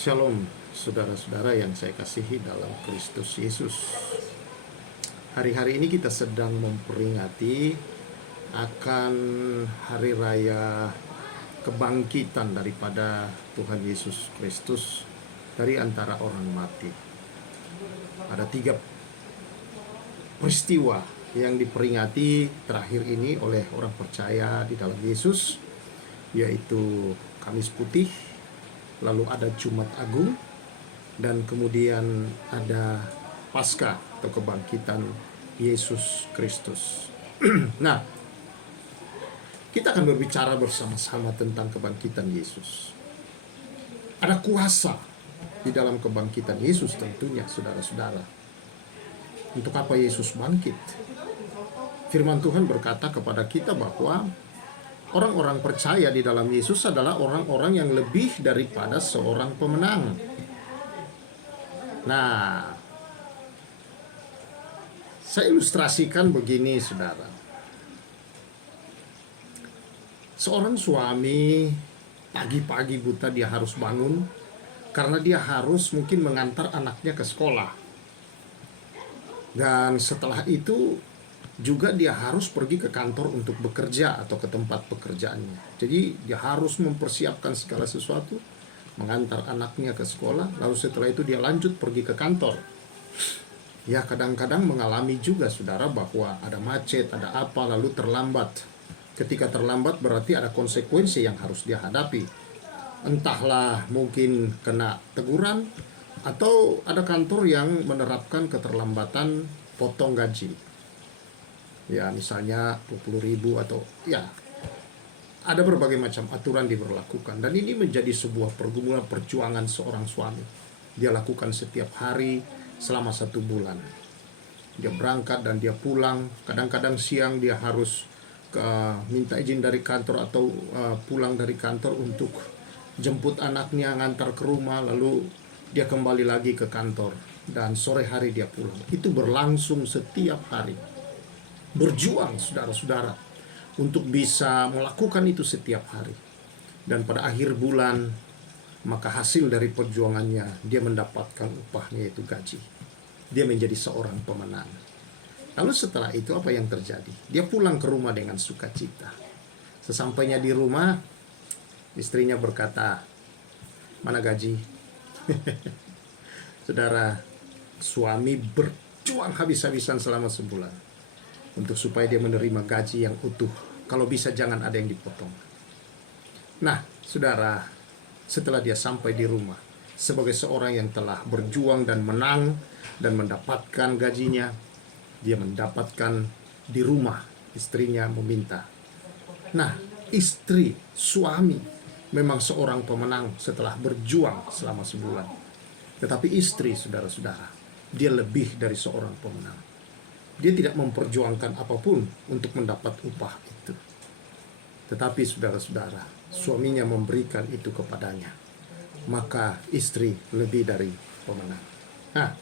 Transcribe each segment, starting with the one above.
Shalom, saudara-saudara yang saya kasihi dalam Kristus Yesus. Hari-hari ini kita sedang memperingati akan hari raya kebangkitan daripada Tuhan Yesus Kristus dari antara orang mati. Ada 3 peristiwa yang diperingati terakhir ini oleh orang percaya di dalam Yesus, yaitu Kamis Putih, lalu ada Jumat Agung, dan kemudian ada Paskah atau kebangkitan Yesus Kristus. Nah, kita akan berbicara bersama-sama tentang kebangkitan Yesus. Ada kuasa di dalam kebangkitan Yesus tentunya, saudara-saudara. Untuk apa Yesus bangkit? Firman Tuhan berkata kepada kita bahwa orang-orang percaya di dalam Yesus adalah orang-orang yang lebih daripada seorang pemenang. Nah, saya ilustrasikan begini, saudara. Seorang suami pagi-pagi buta dia harus bangun karena dia harus mungkin mengantar anaknya ke sekolah. Dan setelah itu juga dia harus pergi ke kantor untuk bekerja atau ke tempat pekerjaannya. Jadi dia harus mempersiapkan segala sesuatu, mengantar anaknya ke sekolah, lalu setelah itu dia lanjut pergi ke kantor. Ya, kadang-kadang mengalami juga, saudara, bahwa ada macet, ada apa, lalu terlambat. Ketika terlambat berarti ada konsekuensi yang harus dia hadapi. Entahlah mungkin kena teguran, atau ada kantor yang menerapkan keterlambatan potong gaji. Ya, misalnya 20.000 atau ya, ada berbagai macam aturan diberlakukan. Dan ini menjadi sebuah pergumulan perjuangan seorang suami. Dia lakukan setiap hari selama 1 bulan. Dia berangkat dan dia pulang. Kadang-kadang siang dia harus minta izin dari kantor atau pulang dari kantor untuk jemput anaknya, ngantar ke rumah, lalu dia kembali lagi ke kantor. Dan sore hari dia pulang. Itu berlangsung setiap hari. Berjuang, saudara-saudara, untuk bisa melakukan itu setiap hari. Dan pada akhir bulan, maka hasil dari perjuangannya, dia mendapatkan upahnya, yaitu gaji. Dia menjadi seorang pemenang. Lalu setelah itu apa yang terjadi? Dia pulang ke rumah dengan sukacita. Sesampainya di rumah, istrinya berkata, "Mana gaji?" Saudara, suami berjuang habis-habisan selama sebulan untuk supaya dia menerima gaji yang utuh. Kalau bisa jangan ada yang dipotong. Nah, saudara, setelah dia sampai di rumah, sebagai seorang yang telah berjuang dan menang dan mendapatkan gajinya, dia mendapatkan di rumah, istrinya meminta. Nah, istri, suami, memang seorang pemenang setelah berjuang selama sebulan. Tetapi istri, saudara-saudara, dia lebih dari seorang pemenang. Dia tidak memperjuangkan apapun untuk mendapat upah itu. Tetapi saudara-saudara, suaminya memberikan itu kepadanya. Maka istri lebih dari pemenang. Nah,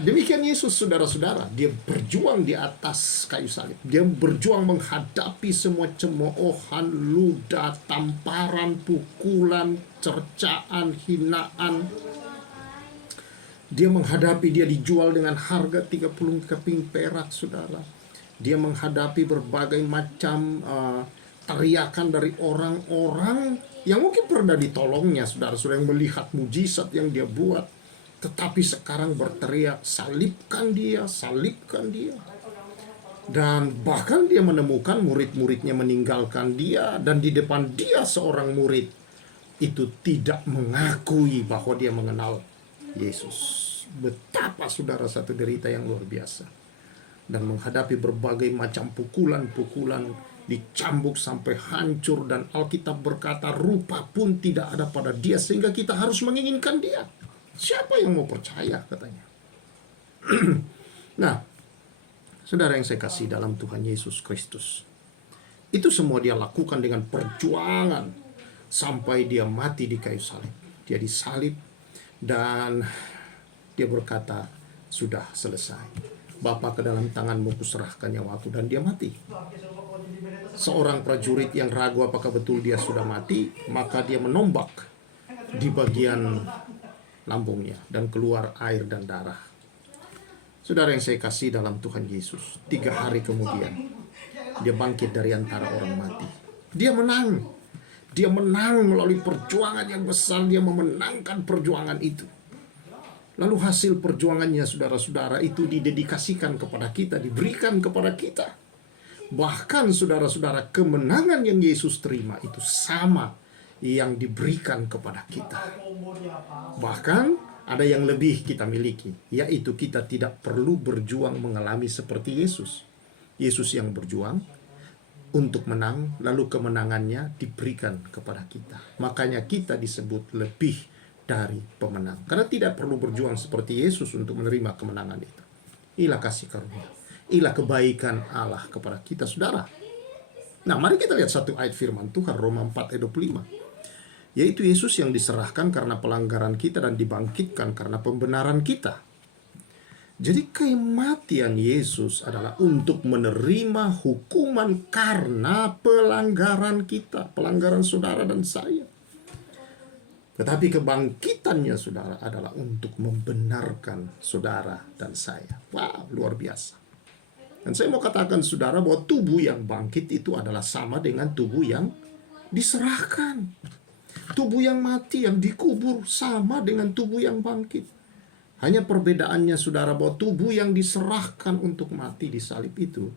demikian Yesus, saudara-saudara. Dia berjuang di atas kayu salib. Dia berjuang menghadapi semua cemoohan, ludah, tamparan, pukulan, cercaan, hinaan. Dia menghadapi, dia dijual dengan harga 30 keping perak, saudara. Dia menghadapi berbagai macam teriakan dari orang-orang yang mungkin pernah ditolongnya, saudara-saudara, yang melihat mujizat yang dia buat. Tetapi sekarang berteriak, salibkan dia, salibkan dia. Dan bahkan dia menemukan murid-muridnya meninggalkan dia. Dan di depan dia seorang murid itu tidak mengakui bahwa dia mengenal Yesus. Betapa, saudara, satu derita yang luar biasa. Dan menghadapi berbagai macam pukulan-pukulan, dicambuk sampai hancur, dan Alkitab berkata rupa pun tidak ada pada dia, sehingga kita harus menginginkan dia. Siapa yang mau percaya, katanya. Nah, saudara yang saya kasih dalam Tuhan Yesus Kristus, itu semua dia lakukan dengan perjuangan sampai dia mati di kayu salib. Dia disalib dan dia berkata, "Sudah selesai. Bapa, ke dalam tanganmu kuserahkan nyawaku," dan dia mati. Seorang prajurit yang ragu apakah betul dia sudah mati, maka dia menombak di bagian lambungnya dan keluar air dan darah. Saudara yang saya kasih dalam Tuhan Yesus, 3 hari kemudian dia bangkit dari antara orang mati. Dia menang. Dia menang melalui perjuangan yang besar. Dia memenangkan perjuangan itu. Lalu hasil perjuangannya, saudara-saudara, itu didedikasikan kepada kita, diberikan kepada kita. Bahkan saudara-saudara, kemenangan yang Yesus terima itu sama yang diberikan kepada kita. Bahkan ada yang lebih kita miliki, yaitu kita tidak perlu berjuang mengalami seperti Yesus. Yesus yang berjuang untuk menang, lalu kemenangannya diberikan kepada kita. Makanya kita disebut lebih dari pemenang. Karena tidak perlu berjuang seperti Yesus untuk menerima kemenangan itu. Inilah kasih karunia. Inilah kebaikan Allah kepada kita, saudara. Nah, mari kita lihat satu ayat firman Tuhan, Roma 4 ayat 25. Yaitu Yesus yang diserahkan karena pelanggaran kita dan dibangkitkan karena pembenaran kita. Jadi kematian Yesus adalah untuk menerima hukuman karena pelanggaran kita, pelanggaran saudara dan saya. Tetapi kebangkitannya saudara adalah untuk membenarkan saudara dan saya. Wow, luar biasa. Dan saya mau katakan saudara bahwa tubuh yang bangkit itu adalah sama dengan tubuh yang diserahkan. Tubuh yang mati, yang dikubur, sama dengan tubuh yang bangkit. Hanya perbedaannya saudara bahwa tubuh yang diserahkan untuk mati di salib itu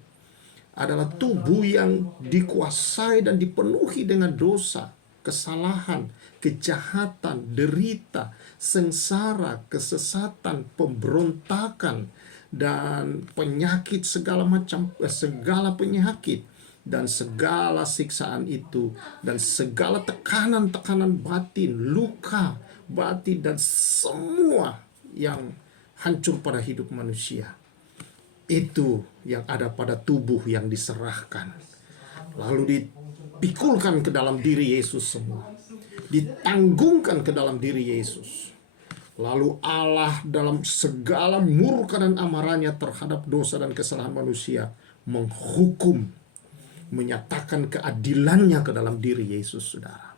adalah tubuh yang dikuasai dan dipenuhi dengan dosa, kesalahan, kejahatan, derita, sengsara, kesesatan, pemberontakan, dan penyakit segala macam, segala penyakit dan segala siksaan itu, dan segala tekanan-tekanan batin, luka batin, dan semua yang hancur pada hidup manusia. Itu yang ada pada tubuh yang diserahkan. Lalu dipikulkan ke dalam diri Yesus semua. Ditanggungkan ke dalam diri Yesus. Lalu Allah dalam segala murka dan amarahnya terhadap dosa dan kesalahan manusia menghukum, menyatakan keadilannya ke dalam diri Yesus, saudara.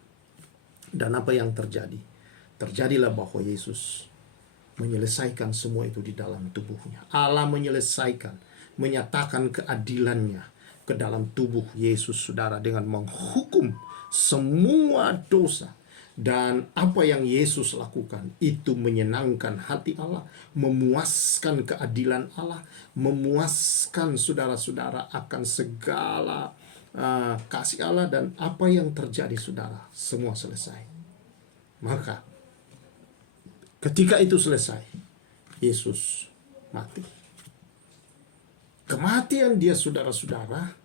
Dan apa yang terjadi? Terjadilah bahwa Yesus menyelesaikan semua itu di dalam tubuhnya. Allah menyelesaikan, menyatakan keadilannya ke dalam tubuh Yesus, saudara, dengan menghukum semua dosa. Dan apa yang Yesus lakukan itu menyenangkan hati Allah, memuaskan keadilan Allah, memuaskan saudara-saudara akan segala kasih Allah. Dan apa yang terjadi, saudara, semua selesai. Maka ketika itu selesai, Yesus mati. Kematian dia, saudara-saudara,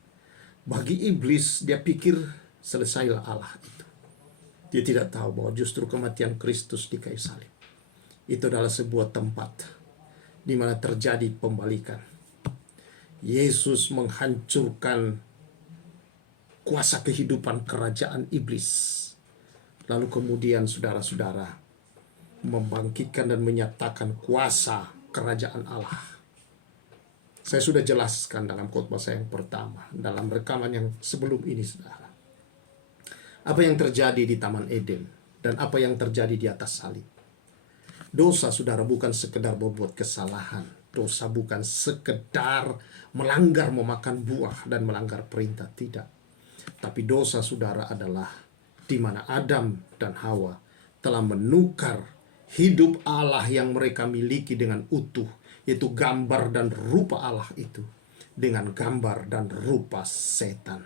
bagi iblis, dia pikir selesailah Allah itu. Dia tidak tahu bahwa justru kematian Kristus di kayu salib itu adalah sebuah tempat di mana terjadi pembalikan. Yesus menghancurkan kuasa kehidupan kerajaan iblis. Lalu kemudian saudara-saudara membangkitkan dan menyatakan kuasa kerajaan Allah. Saya sudah jelaskan dalam khotbah saya yang pertama, dalam rekaman yang sebelum ini, saudara. Apa yang terjadi di Taman Eden dan apa yang terjadi di atas salib. Dosa, saudara, bukan sekedar berbuat kesalahan. Dosa bukan sekedar melanggar memakan buah dan melanggar perintah, tidak. Tapi dosa, saudara, adalah di mana Adam dan Hawa telah menukar hidup Allah yang mereka miliki dengan utuh, yaitu gambar dan rupa Allah itu, dengan gambar dan rupa setan.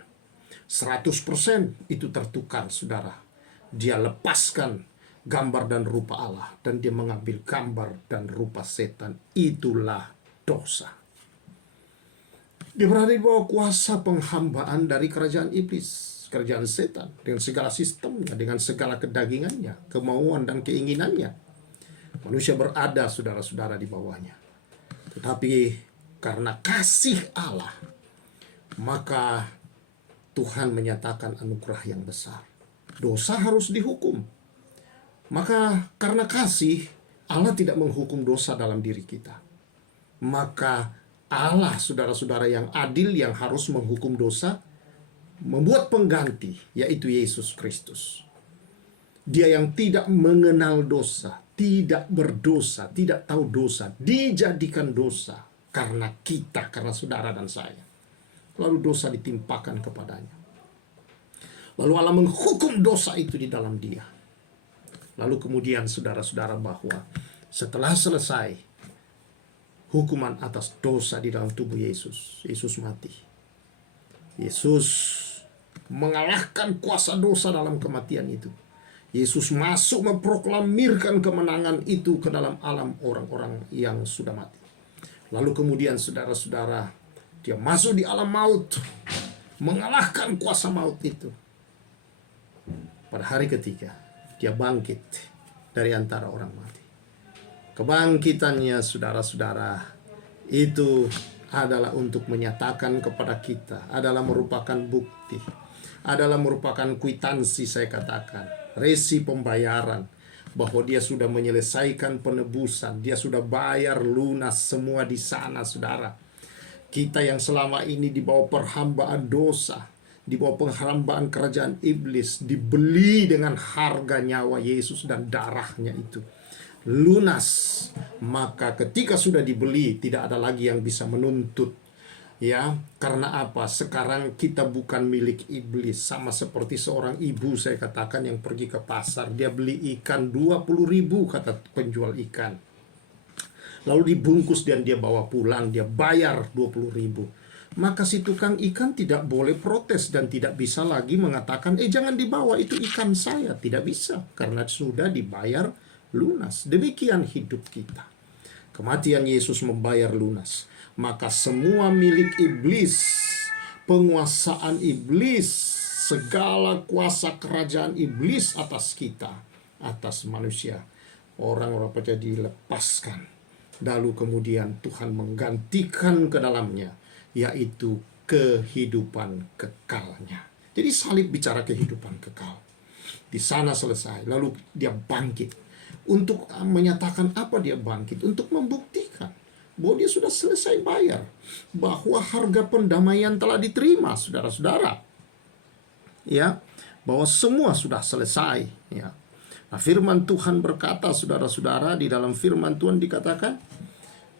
100% itu tertukar, saudara. Dia lepaskan gambar dan rupa Allah dan dia mengambil gambar dan rupa setan. Itulah dosa. Dia berada di bawah kuasa penghambaan dari kerajaan iblis, kerajaan setan, dengan segala sistemnya, dengan segala kedagingannya, kemauan dan keinginannya. Manusia berada, saudara-saudara, di bawahnya. Tetapi karena kasih Allah, maka Tuhan menyatakan anugerah yang besar. Dosa harus dihukum. Maka karena kasih, Allah tidak menghukum dosa dalam diri kita. Maka Allah, saudara-saudara, yang adil, yang harus menghukum dosa, membuat pengganti, yaitu Yesus Kristus. Dia yang tidak mengenal dosa, tidak berdosa, tidak tahu dosa, dijadikan dosa karena kita, karena saudara dan saya. Lalu dosa ditimpakan kepadanya. Lalu Allah menghukum dosa itu di dalam dia. Lalu kemudian saudara-saudara, bahwa setelah selesai hukuman atas dosa di dalam tubuh Yesus, Yesus mati. Yesus mengalahkan kuasa dosa dalam kematian itu. Yesus masuk memproklamirkan kemenangan itu ke dalam alam orang-orang yang sudah mati. Lalu kemudian saudara-saudara, dia masuk di alam maut, mengalahkan kuasa maut itu. Pada hari ketiga, dia bangkit dari antara orang mati. Kebangkitannya saudara-saudara itu adalah untuk menyatakan kepada kita, adalah merupakan bukti, adalah merupakan kwitansi, saya katakan, resi pembayaran, bahwa dia sudah menyelesaikan penebusan, dia sudah bayar lunas semua di sana, saudara. Kita yang selama ini di bawah perhambaan dosa, di bawah penghambaan kerajaan iblis, dibeli dengan harga nyawa Yesus dan darahnya itu. Lunas. Maka ketika sudah dibeli, tidak ada lagi yang bisa menuntut. Ya, karena apa? Sekarang kita bukan milik iblis. Sama seperti seorang ibu, saya katakan, yang pergi ke pasar. Dia beli ikan 20.000, kata penjual ikan. Lalu dibungkus dan dia bawa pulang, dia bayar 20.000. Maka si tukang ikan tidak boleh protes dan tidak bisa lagi mengatakan, jangan dibawa, itu ikan saya. Tidak bisa, karena sudah dibayar lunas. Demikian hidup kita. Kematian Yesus membayar lunas. Maka semua milik iblis, penguasaan iblis, segala kuasa kerajaan iblis atas kita, atas manusia, orang-orang percaya dilepaskan. Lalu kemudian Tuhan menggantikan ke dalamnya, yaitu kehidupan kekalnya. Jadi salib bicara kehidupan kekal. Di sana selesai. Lalu dia bangkit. Untuk menyatakan apa dia bangkit? Untuk membuktikan bahwa dia sudah selesai bayar, bahwa harga pendamaian telah diterima, saudara-saudara. Ya, bahwa semua sudah selesai. Ya. Nah, firman Tuhan berkata, saudara-saudara, di dalam firman Tuhan dikatakan,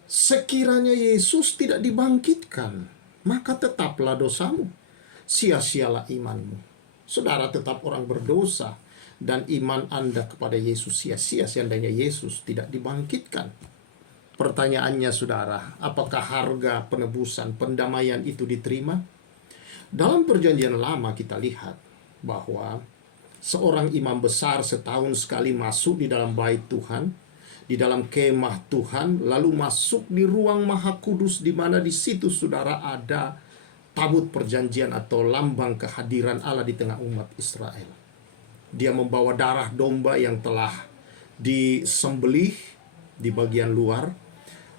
sekiranya Yesus tidak dibangkitkan, maka tetaplah dosamu, sia-sialah imanmu. Saudara tetap orang berdosa, dan iman Anda kepada Yesus sia-sia seandainya Yesus tidak dibangkitkan. Pertanyaannya, saudara, apakah harga penebusan pendamaian itu diterima? Dalam perjanjian lama kita lihat bahwa seorang imam besar setahun sekali masuk di dalam bait Tuhan, di dalam kemah Tuhan, lalu masuk di ruang maha kudus, di mana di situ, saudara, ada tabut perjanjian atau lambang kehadiran Allah di tengah umat Israel. Dia membawa darah domba yang telah disembelih di bagian luar,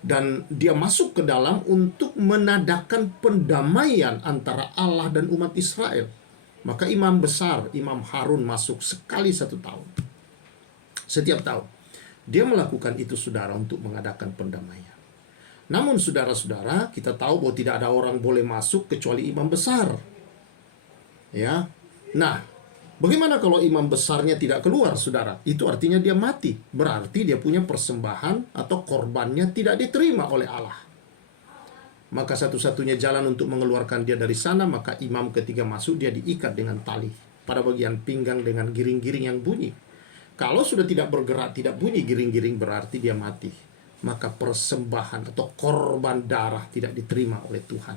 dan dia masuk ke dalam untuk menadakan pendamaian antara Allah dan umat Israel. Maka imam besar, Imam Harun, masuk sekali 1 tahun. Setiap tahun dia melakukan itu, saudara, untuk mengadakan pendamaian. Namun saudara-saudara, kita tahu bahwa tidak ada orang boleh masuk kecuali imam besar. Ya. Nah, bagaimana kalau imam besarnya tidak keluar, saudara? Itu artinya dia mati. Berarti dia punya persembahan atau korbannya tidak diterima oleh Allah. Maka satu-satunya jalan untuk mengeluarkan dia dari sana, maka imam ketiga masuk, dia diikat dengan tali pada bagian pinggang dengan giring-giring yang bunyi. Kalau sudah tidak bergerak, tidak bunyi giring-giring, berarti dia mati. Maka persembahan atau korban darah tidak diterima oleh Tuhan.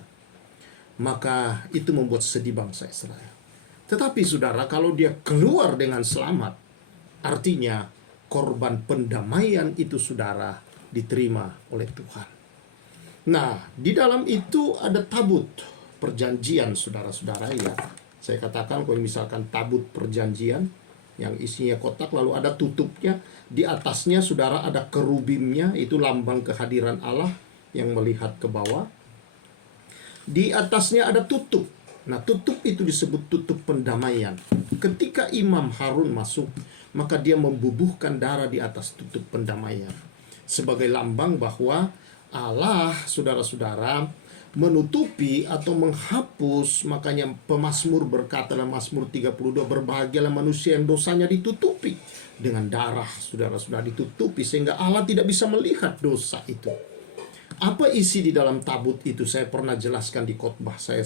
Maka itu membuat sedih bangsa Israel. Tetapi saudara, kalau dia keluar dengan selamat, artinya korban pendamaian itu, saudara, diterima oleh Tuhan. Nah, di dalam itu ada tabut perjanjian, saudara-saudara, ya. Saya katakan, kalau misalkan tabut perjanjian yang isinya kotak, lalu ada tutupnya. Di atasnya, saudara, ada kerubimnya, itu lambang kehadiran Allah yang melihat ke bawah. Di atasnya ada tutup. Nah, tutup itu disebut tutup pendamaian. Ketika Imam Harun masuk, maka dia membubuhkan darah di atas tutup pendamaian, sebagai lambang bahwa Allah, saudara-saudara, menutupi atau menghapus. Makanya pemazmur berkata dalam Mazmur 32, berbahagialah manusia yang dosanya ditutupi dengan darah, saudara-saudara, ditutupi sehingga Allah tidak bisa melihat dosa itu. Apa isi di dalam tabut itu? Saya pernah jelaskan di khotbah saya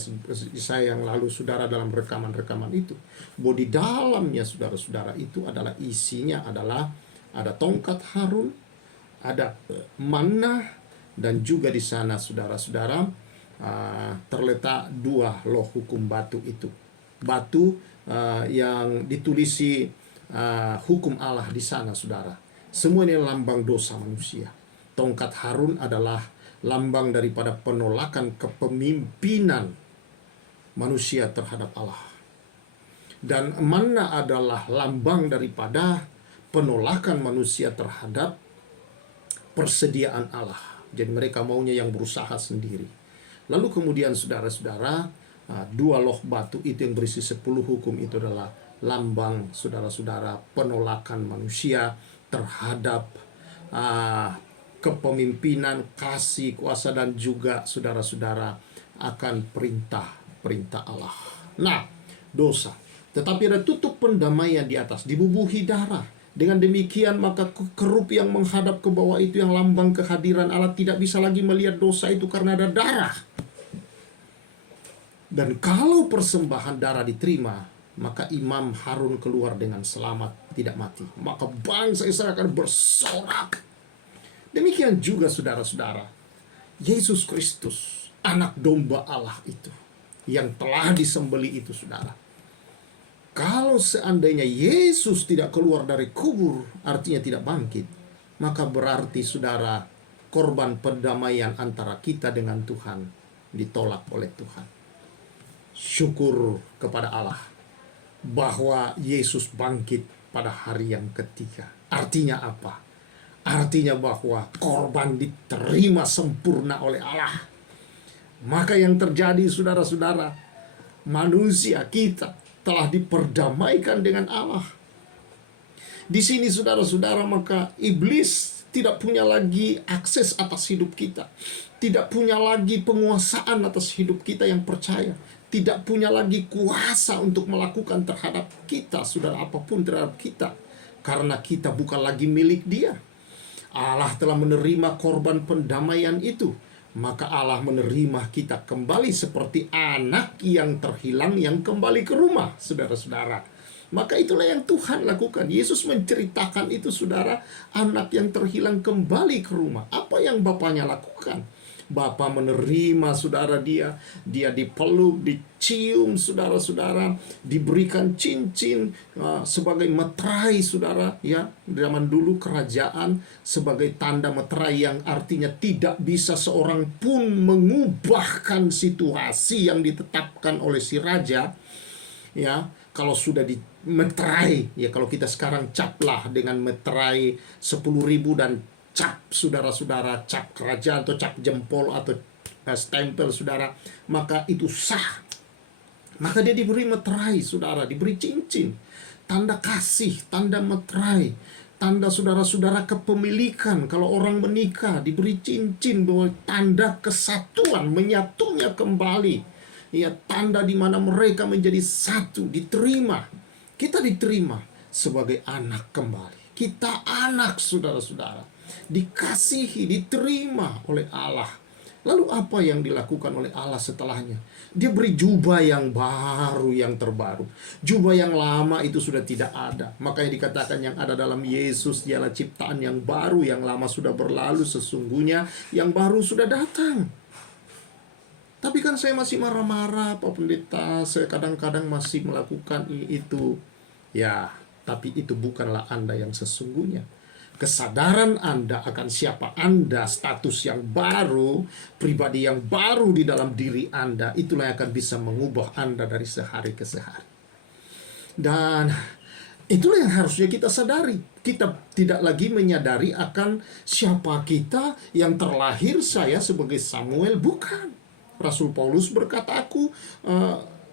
yang lalu, saudara, dalam rekaman-rekaman itu. Bahwa di dalamnya, saudara-saudara, itu adalah isinya adalah ada tongkat Harun, ada manna, dan juga di sana, saudara-saudara, terletak 2 loh hukum batu itu. Batu yang ditulisi hukum Allah di sana, saudara. Semua ini lambang dosa manusia. Tongkat Harun adalah lambang daripada penolakan kepemimpinan manusia terhadap Allah. Dan manna adalah lambang daripada penolakan manusia terhadap persediaan Allah. Jadi mereka maunya yang berusaha sendiri. Lalu kemudian, saudara-saudara, 2 loh batu itu yang berisi 10 hukum itu adalah lambang, saudara-saudara, penolakan manusia terhadap kepemimpinan, kasih, kuasa, dan juga, saudara-saudara, akan perintah-perintah Allah. Nah, dosa. Tetapi ada tutup pendamaian di atas, dibubuhi darah. Dengan demikian, maka kerup yang menghadap ke bawah itu yang lambang kehadiran Allah tidak bisa lagi melihat dosa itu karena ada darah. Dan kalau persembahan darah diterima, maka Imam Harun keluar dengan selamat, tidak mati. Maka bangsa Israel akan bersorak. Demikian juga, saudara-saudara, Yesus Kristus, anak domba Allah itu, yang telah disembelih itu, saudara. Kalau seandainya Yesus tidak keluar dari kubur, artinya tidak bangkit, maka berarti, saudara, korban perdamaian antara kita dengan Tuhan ditolak oleh Tuhan. Syukur kepada Allah bahwa Yesus bangkit pada hari yang ketiga. Artinya apa? Artinya bahwa korban diterima sempurna oleh Allah. Maka yang terjadi, saudara-saudara, manusia kita telah diperdamaikan dengan Allah. Di sini, saudara-saudara, maka iblis tidak punya lagi akses atas hidup kita. Tidak punya lagi penguasaan atas hidup kita yang percaya. Tidak punya lagi kuasa untuk melakukan terhadap kita, saudara, apapun terhadap kita. Karena kita bukan lagi milik Dia. Allah telah menerima korban pendamaian itu. Maka Allah menerima kita kembali seperti anak yang terhilang yang kembali ke rumah, saudara-saudara. Maka itulah yang Tuhan lakukan. Yesus menceritakan itu, saudara, anak yang terhilang kembali ke rumah. Apa yang Bapaknya lakukan? Bapa menerima, saudara, dia dipeluk, dicium, saudara-saudara, diberikan cincin sebagai meterai, saudara, ya. Zaman dulu kerajaan sebagai tanda meterai yang artinya tidak bisa seorang pun mengubahkan situasi yang ditetapkan oleh si raja, ya. Kalau sudah dimeterai, ya, kalau kita sekarang caplah dengan meterai 10.000 dan cap, saudara-saudara, cap kerajaan atau cap jempol atau stempel, saudara, maka itu sah. Maka dia diberi meterai, saudara, diberi cincin, tanda kasih, tanda meterai, tanda, saudara-saudara, kepemilikan. Kalau orang menikah diberi cincin bahwa tanda kesatuan, menyatunya kembali, ya, tanda di mana mereka menjadi satu, diterima. Kita diterima sebagai anak kembali. Kita anak, saudara-saudara, dikasihi, diterima oleh Allah. Lalu apa yang dilakukan oleh Allah setelahnya? Dia beri jubah yang baru, yang terbaru. Jubah yang lama itu sudah tidak ada. Makanya dikatakan yang ada dalam Yesus dialah ciptaan yang baru. Yang lama sudah berlalu, sesungguhnya yang baru sudah datang. Tapi kan saya masih marah-marah, Pak Pendeta. Saya kadang-kadang masih melakukan itu. Ya, tapi itu bukanlah Anda yang sesungguhnya. Kesadaran Anda akan siapa Anda, status yang baru, pribadi yang baru di dalam diri Anda, itulah yang akan bisa mengubah Anda dari sehari ke sehari. Dan itulah yang harusnya kita sadari. Kita tidak lagi menyadari akan siapa kita yang terlahir saya sebagai Samuel, bukan. Rasul Paulus berkata, aku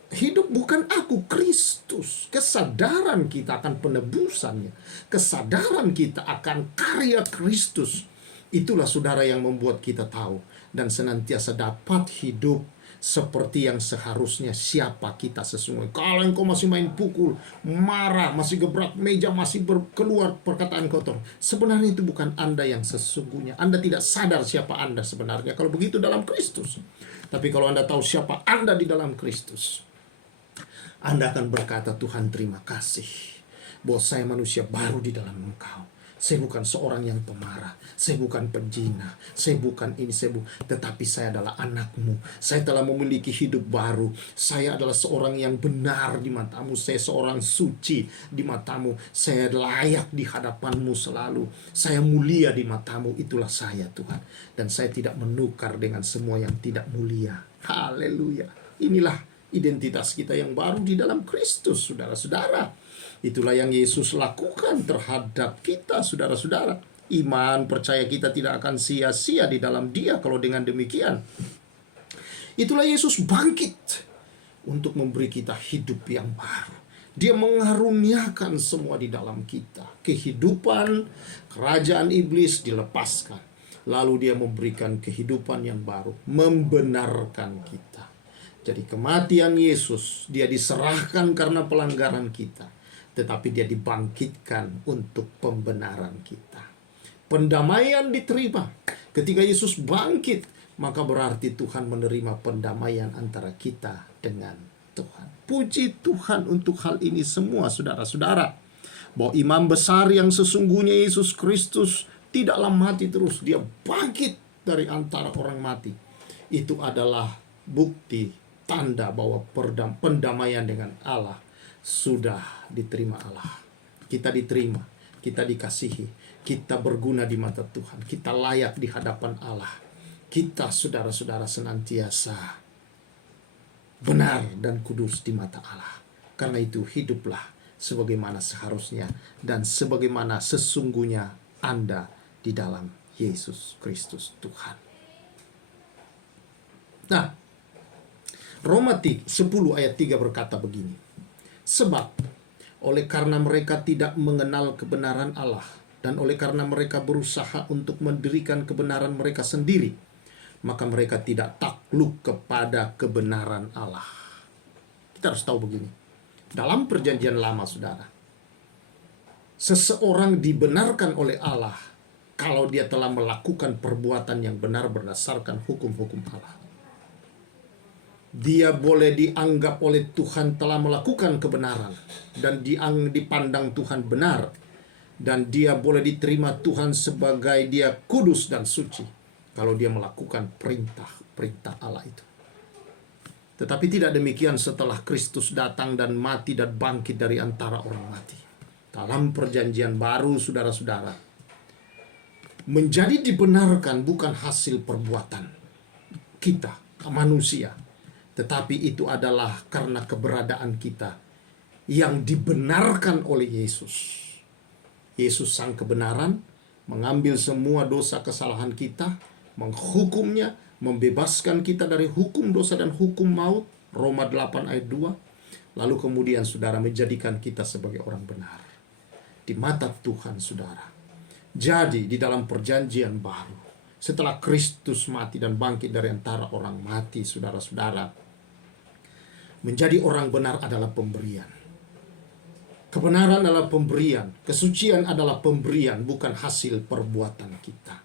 hidup bukan aku, Kristus. Kesadaran kita akan penebusannya, kesadaran kita akan karya Kristus, itulah, saudara, yang membuat kita tahu. dan senantiasa dapat hidup seperti yang seharusnya siapa kita sesungguhnya. Kalau engkau masih main pukul, marah, masih gebrak meja, masih keluar perkataan kotor, sebenarnya itu bukan Anda yang sesungguhnya. Anda tidak sadar siapa Anda sebenarnya kalau begitu dalam Kristus. Tapi kalau Anda tahu siapa Anda di dalam Kristus, Anda akan berkata, Tuhan terima kasih bahwa saya manusia baru di dalam Engkau. Saya bukan seorang yang pemarah, saya bukan penzina, saya bukan ini, tetapi saya adalah anak-Mu. Saya telah memiliki hidup baru. Saya adalah seorang yang benar di mata-Mu. Saya seorang suci di mata-Mu. Saya layak di hadapan-Mu selalu. Saya mulia di mata-Mu. Itulah saya, Tuhan. Dan saya tidak menukar dengan semua yang tidak mulia. Haleluya. Inilah identitas kita yang baru di dalam Kristus, saudara-saudara. Itulah yang Yesus lakukan terhadap kita, saudara-saudara. Iman, percaya kita tidak akan sia-sia di dalam Dia kalau dengan demikian. Itulah Yesus bangkit untuk memberi kita hidup yang baru. Dia mengaruniakan semua di dalam kita. Kehidupan kerajaan iblis dilepaskan. Lalu Dia memberikan kehidupan yang baru, membenarkan kita. Jadi kematian Yesus, Dia diserahkan karena pelanggaran kita, tetapi Dia dibangkitkan untuk pembenaran kita. Pendamaian diterima. Ketika Yesus bangkit, maka berarti Tuhan menerima pendamaian antara kita dengan Tuhan. Puji Tuhan untuk hal ini semua, saudara-saudara. Bahwa imam besar yang sesungguhnya Yesus Kristus tidaklah mati terus. Dia bangkit dari antara orang mati. Itu adalah bukti, tanda bahwa pendamaian dengan Allah sudah diterima Allah. Kita diterima, kita dikasihi, kita berguna di mata Tuhan, kita layak di hadapan Allah. Kita, saudara-saudara, senantiasa benar dan kudus di mata Allah. Karena itu hiduplah sebagaimana seharusnya dan sebagaimana sesungguhnya Anda di dalam Yesus Kristus Tuhan. Nah, Roma 10 ayat 3 berkata begini. Sebab oleh karena mereka tidak mengenal kebenaran Allah, dan oleh karena mereka berusaha untuk mendirikan kebenaran mereka sendiri, maka mereka tidak takluk kepada kebenaran Allah. Kita harus tahu begini. Dalam perjanjian lama, saudara, seseorang dibenarkan oleh Allah kalau dia telah melakukan perbuatan yang benar berdasarkan hukum-hukum Allah. Dia boleh dianggap oleh Tuhan telah melakukan kebenaran dan dipandang Tuhan benar, dan dia boleh diterima Tuhan sebagai dia kudus dan suci kalau dia melakukan perintah Allah itu. Tetapi tidak demikian setelah Kristus datang dan mati dan bangkit dari antara orang mati. Dalam perjanjian baru, saudara-saudara, menjadi dibenarkan bukan hasil perbuatan kita, manusia, tetapi itu adalah karena keberadaan kita yang dibenarkan oleh Yesus. Yesus sang kebenaran mengambil semua dosa kesalahan kita, menghukumnya, membebaskan kita dari hukum dosa dan hukum maut, Roma 8 ayat 2. Lalu kemudian saudara menjadikan kita sebagai orang benar di mata Tuhan, saudara. Jadi di dalam perjanjian baru, setelah Kristus mati dan bangkit dari antara orang mati, saudara-saudara, menjadi orang benar adalah pemberian. Kebenaran adalah pemberian. Kesucian adalah pemberian, bukan hasil perbuatan kita.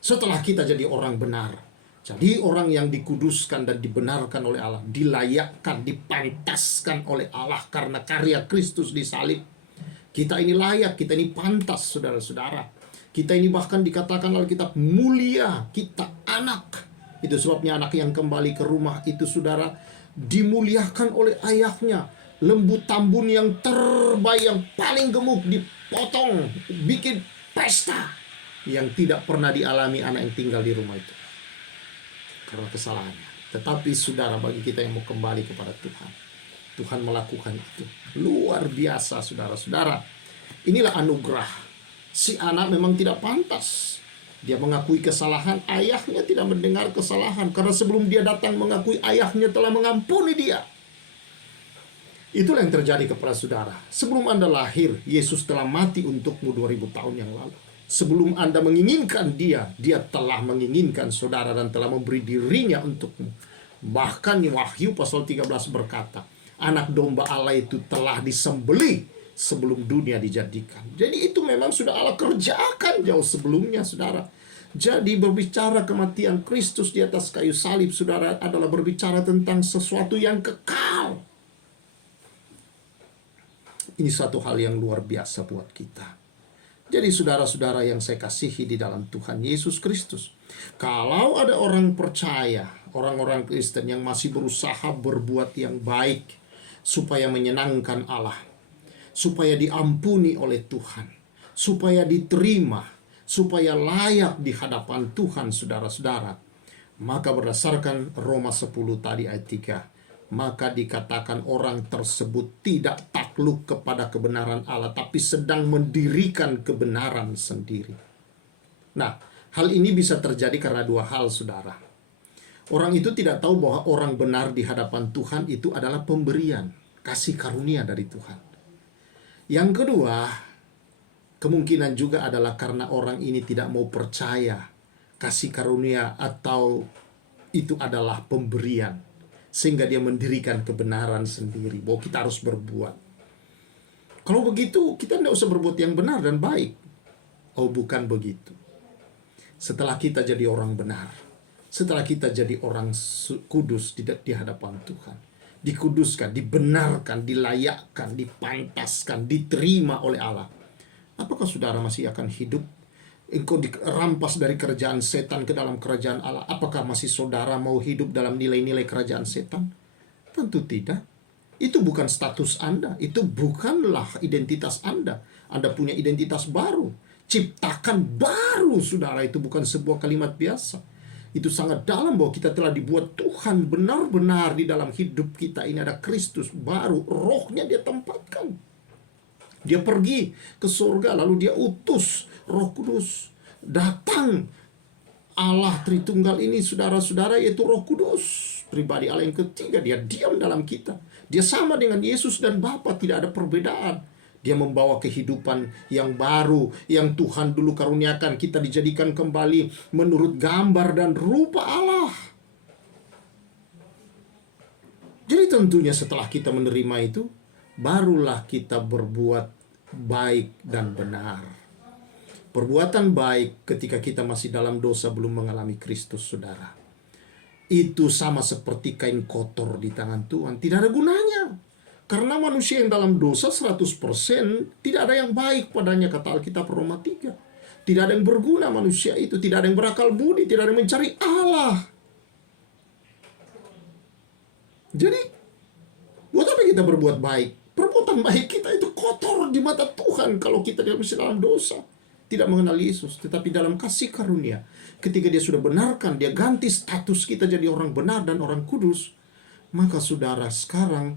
Setelah kita jadi orang benar, jadi orang yang dikuduskan dan dibenarkan oleh Allah, dilayakkan, dipantaskan oleh Allah karena karya Kristus di salib. Kita ini layak, kita ini pantas, saudara-saudara. Kita ini bahkan dikatakan oleh kitab mulia, kita anak. Itu sebabnya anak yang kembali ke rumah itu, saudara, dimuliakan oleh ayahnya. Lembu tambun yang terbaik, yang paling gemuk dipotong, bikin pesta yang tidak pernah dialami anak yang tinggal di rumah itu karena kesalahannya. Tetapi saudara, bagi kita yang mau kembali kepada Tuhan, Tuhan melakukan itu luar biasa, saudara-saudara. Inilah anugerah. Si anak memang tidak pantas, dia mengakui kesalahan, ayahnya tidak mendengar kesalahan karena sebelum dia datang mengakui, ayahnya telah mengampuni dia. Itulah yang terjadi kepada saudara. Sebelum Anda lahir, Yesus telah mati untukmu 2000 tahun yang lalu. Sebelum Anda menginginkan dia, dia telah menginginkan saudara dan telah memberi dirinya untukmu. Bahkan Wahyu pasal 13 berkata, anak domba Allah itu telah disembelih sebelum dunia dijadikan. Jadi itu memang sudah Allah kerjakan jauh sebelumnya, saudara. Jadi berbicara kematian Kristus di atas kayu salib, saudara, adalah berbicara tentang sesuatu yang kekal. Ini satu hal yang luar biasa buat kita. Jadi saudara-saudara yang saya kasihi di dalam Tuhan Yesus Kristus, kalau ada orang percaya, orang-orang Kristen yang masih berusaha berbuat yang baik supaya menyenangkan Allah, supaya diampuni oleh Tuhan, supaya diterima, supaya layak di hadapan Tuhan, saudara-saudara, maka berdasarkan Roma 10 tadi ayat 3, maka dikatakan orang tersebut tidak takluk kepada kebenaran Allah, tapi sedang mendirikan kebenaran sendiri. Nah, hal ini bisa terjadi karena dua hal, saudara. Orang itu tidak tahu bahwa orang benar di hadapan Tuhan itu adalah pemberian, kasih karunia dari Tuhan. Yang kedua, kemungkinan juga adalah karena orang ini tidak mau percaya kasih karunia atau itu adalah pemberian, sehingga dia mendirikan kebenaran sendiri, bahwa kita harus berbuat. Kalau begitu, kita tidak usah berbuat yang benar dan baik. Oh, bukan begitu. Setelah kita jadi orang benar, setelah kita jadi orang kudus di hadapan Tuhan, dikuduskan, dibenarkan, dilayakkan, dipantaskan, diterima oleh Allah, apakah saudara masih akan hidup? Engkau dirampas dari kerajaan setan ke dalam kerajaan Allah. Apakah masih saudara mau hidup dalam nilai-nilai kerajaan setan? Tentu tidak. Itu bukan status Anda. Itu bukanlah identitas Anda. Anda punya identitas baru. Ciptakan baru, saudara. Itu bukan sebuah kalimat biasa. Itu sangat dalam bahwa kita telah dibuat Tuhan benar-benar di dalam hidup kita. Ini ada Kristus baru. Rohnya dia tempatkan. Dia pergi ke surga, lalu dia utus Roh Kudus. Datang Allah Tritunggal ini, saudara-saudara, yaitu Roh Kudus, pribadi Allah yang ketiga. Dia diam dalam kita. Dia sama dengan Yesus dan Bapa, tidak ada perbedaan. Dia membawa kehidupan yang baru, yang Tuhan dulu karuniakan. Kita dijadikan kembali menurut gambar dan rupa Allah. Jadi tentunya setelah kita menerima itu, barulah kita berbuat baik dan benar. Perbuatan baik ketika kita masih dalam dosa belum mengalami Kristus, saudara, itu sama seperti kain kotor di tangan Tuhan. Tidak ada gunanya. Karena manusia yang dalam dosa 100% tidak ada yang baik padanya, kata Alkitab Roma 3. Tidak ada yang berguna manusia itu. Tidak ada yang berakal budi. Tidak ada yang mencari Allah. Jadi, buat apa kita berbuat baik? Perbuatan baik kita itu kotor di mata Tuhan kalau kita masih dalam dosa, tidak mengenal Yesus. Tetapi dalam kasih karunia, ketika dia sudah benarkan, dia ganti status kita jadi orang benar dan orang kudus, maka saudara, sekarang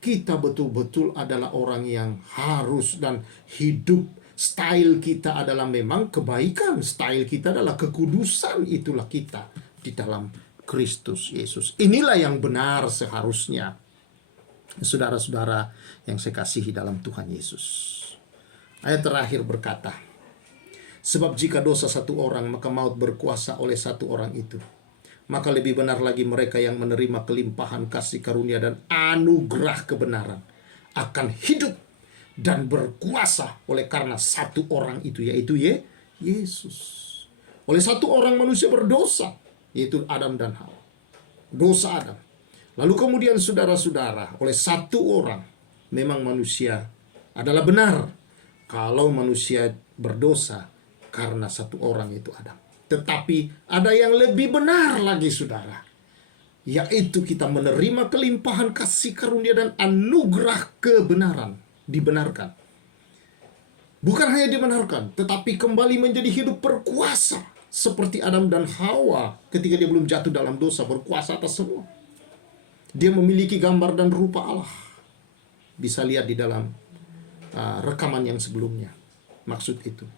kita betul-betul adalah orang yang harus dan hidup. Style kita adalah memang kebaikan, style kita adalah kekudusan. Itulah kita di dalam Kristus Yesus. Inilah yang benar seharusnya. Saudara-saudara yang saya kasihi dalam Tuhan Yesus. Ayat terakhir berkata, sebab jika dosa satu orang, maka maut berkuasa oleh satu orang itu. Maka lebih benar lagi mereka yang menerima kelimpahan kasih karunia dan anugerah kebenaran akan hidup dan berkuasa oleh karena satu orang itu, yaitu Yesus. Oleh satu orang manusia berdosa, yaitu Adam dan Hawa. Dosa Adam. Lalu kemudian saudara-saudara, oleh satu orang, memang manusia adalah benar. Kalau manusia berdosa karena satu orang, itu Adam. Tetapi ada yang lebih benar lagi, saudara, yaitu kita menerima kelimpahan kasih karunia dan anugerah kebenaran. Dibenarkan. Bukan hanya dibenarkan, tetapi kembali menjadi hidup berkuasa. Seperti Adam dan Hawa ketika dia belum jatuh dalam dosa, berkuasa atas semua. Dia memiliki gambar dan rupa Allah. Bisa lihat di dalam rekaman yang sebelumnya. Maksud itu.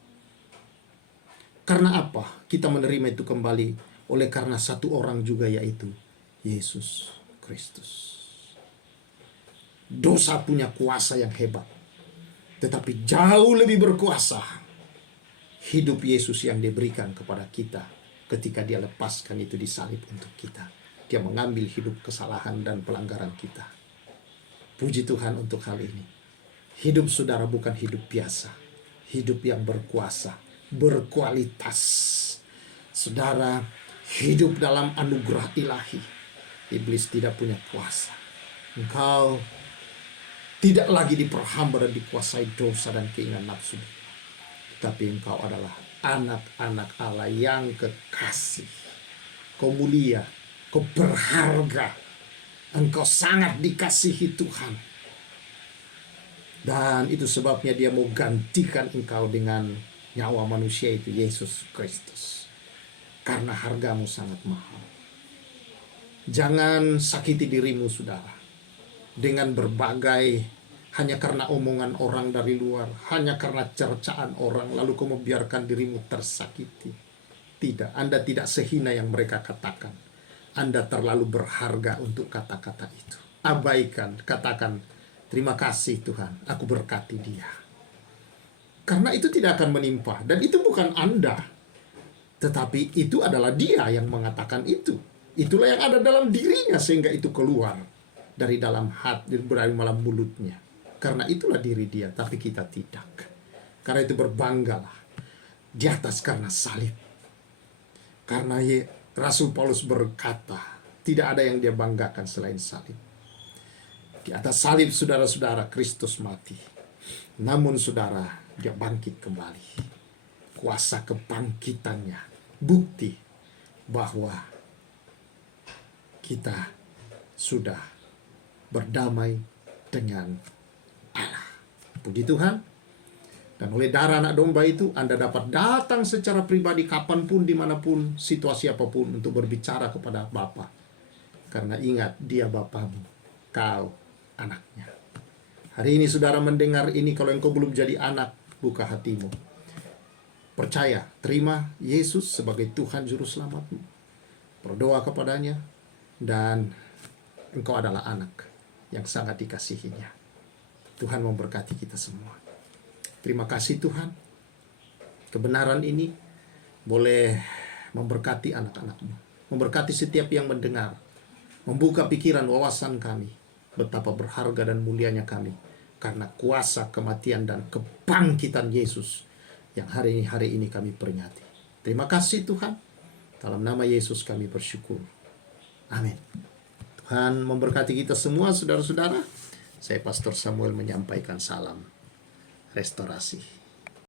Karena apa kita menerima itu kembali? Oleh karena satu orang juga, yaitu Yesus Kristus. Dosa punya kuasa yang hebat, tetapi jauh lebih berkuasa hidup Yesus yang diberikan kepada kita ketika dia lepaskan itu disalib untuk kita. Dia mengambil hidup kesalahan dan pelanggaran kita. Puji Tuhan untuk hal ini. Hidup saudara bukan hidup biasa. Hidup yang berkuasa, berkualitas. Saudara hidup dalam anugerah ilahi. Iblis tidak punya kuasa. Engkau tidak lagi diperhamba dan dikuasai dosa dan keinginan nafsu. Tapi engkau adalah anak-anak Allah yang kekasih. Kau mulia, kau berharga. Engkau sangat dikasihi Tuhan. Dan itu sebabnya dia mau gantikan engkau dengan nyawa manusia itu, Yesus Kristus. Karena hargamu sangat mahal. Jangan sakiti dirimu, saudara, dengan berbagai, hanya karena omongan orang dari luar, hanya karena cercaan orang, lalu kau membiarkan dirimu tersakiti. Tidak, Anda tidak sehina yang mereka katakan. Anda terlalu berharga untuk kata-kata itu. Abaikan, katakan, terima kasih Tuhan, aku berkati dia. Karena itu tidak akan menimpa, dan itu bukan Anda. Tetapi itu adalah dia yang mengatakan itu. Itulah yang ada dalam dirinya sehingga itu keluar dari dalam hati, dari dalam mulutnya. Karena itulah diri dia, tapi kita tidak. Karena itu berbanggalah di atas karena salib. Karena Rasul Paulus berkata, tidak ada yang dia banggakan selain salib. Di atas salib, saudara-saudara, Kristus mati. Namun saudara, dia bangkit kembali. Kuasa kebangkitannya bukti bahwa kita sudah berdamai dengan Allah. Puji Tuhan. Dan oleh darah anak domba itu, Anda dapat datang secara pribadi kapanpun, dimanapun, situasi apapun untuk berbicara kepada Bapa. Karena ingat, dia Bapamu, kau anaknya. Hari ini saudara mendengar ini, kalau engkau belum jadi anak, buka hatimu. Percaya, terima Yesus sebagai Tuhan Juru Selamatmu. Berdoa kepadanya, dan engkau adalah anak yang sangat dikasihinya. Tuhan memberkati kita semua. Terima kasih Tuhan. Kebenaran ini boleh memberkati anak-anakmu. Memberkati setiap yang mendengar. Membuka pikiran wawasan kami. Betapa berharga dan mulianya kami. Karena kuasa kematian dan kebangkitan Yesus yang hari ini kami peringati. Terima kasih Tuhan. Dalam nama Yesus kami bersyukur. Amin. Tuhan memberkati kita semua, saudara-saudara. Saya Pastor Samuel menyampaikan salam restorasi.